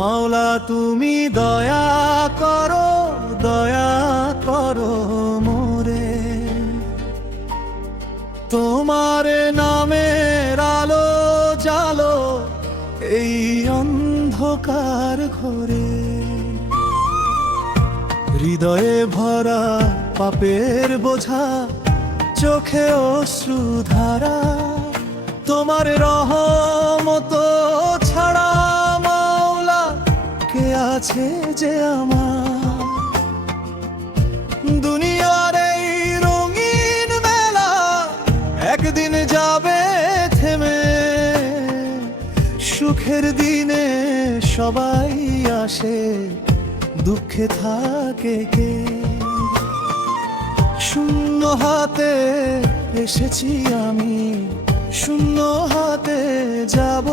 মাওলা তুমি দয়া করো মোরে। তোমার নামের আলো জালো এই অন্ধকার ঘরে। হৃদয়ে ভরা পাপের বোঝা, চোখে অশ্রুধারা, তোমার রহমত ছাড়া মাওলা কে আছে যে আমার। দুনিয়ার এই রঙিন মেলা একদিন যাবে থেমে, সুখের দিনে সবাই আসে, দুঃখে থাকে কে। শূন্য হাতে এসেছি আমি, শূন্য হাতে যাব,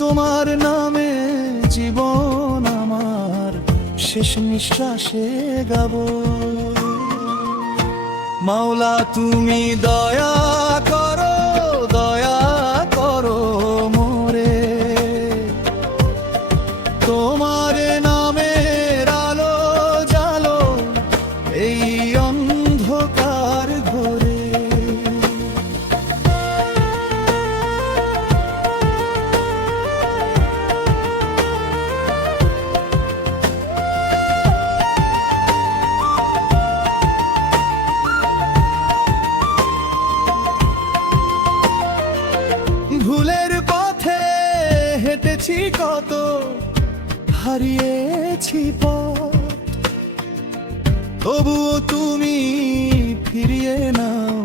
তোমার নামে জীবন আমার শেষ নিঃশ্বাসে গাব। মাওলা তুমি দয়া করো মোরে। তোমার নামের আলো জালো এই অন্ধকার ঘরে। ভুলের পথে হেঁটেছি কত, হারিয়েছি পথ, তবুও তুমি ফিরিয়ে নাও,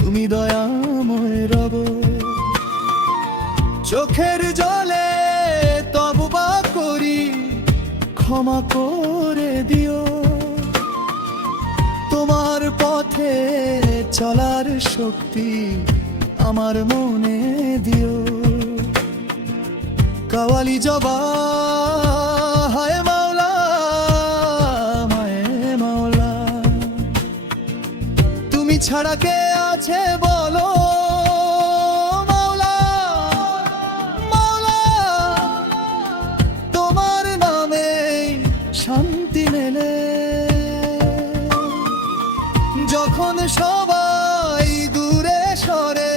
তুমি দয়াময় রব। চোখের জলে তওবা করি, ক্ষমা করে দিও, তোমার পথে চলার শক্তি আমার মনে দিও। কাওয়ালি জবা হায় মাওলা, মাওলা তুমি ছাড়া কে আছে বলো মাওলা। মাওলা তোমার নামে শান্তি মেলে, যখন সবাই দূরে সরে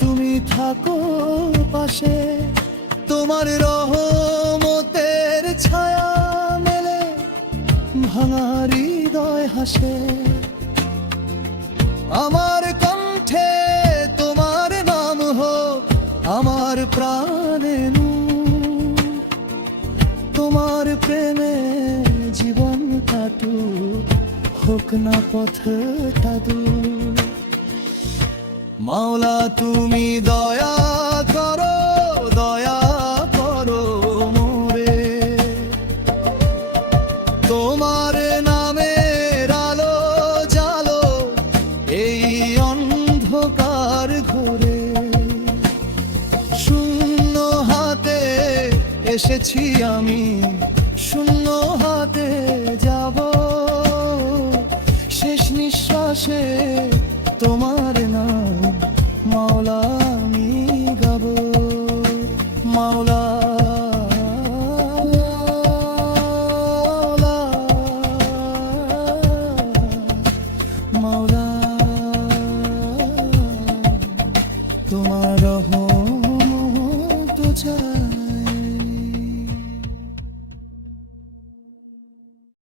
তুমি থাকো পাশে। তোমার রহমতের ছায়া মেলে, ভাঙা হৃদয় হাসে। আমার কণ্ঠে তোমার নাম হোক, আমার প্রাণে নূর, তোমার প্রেমে জীবন কাটুক, হোক না পথটা দূর। মাওলা তুমি দয়া করো মোরে। তোমার নামের আলো জালো এই অন্ধকার ঘরে। শূন্য হাতে এসেছি আমি, শূন্য হাতে যাব, শেষ নিঃশ্বাসে তোমার নাম মাওলা আমি গাব। মাওলা মাওলা তোমার রহমত চাই।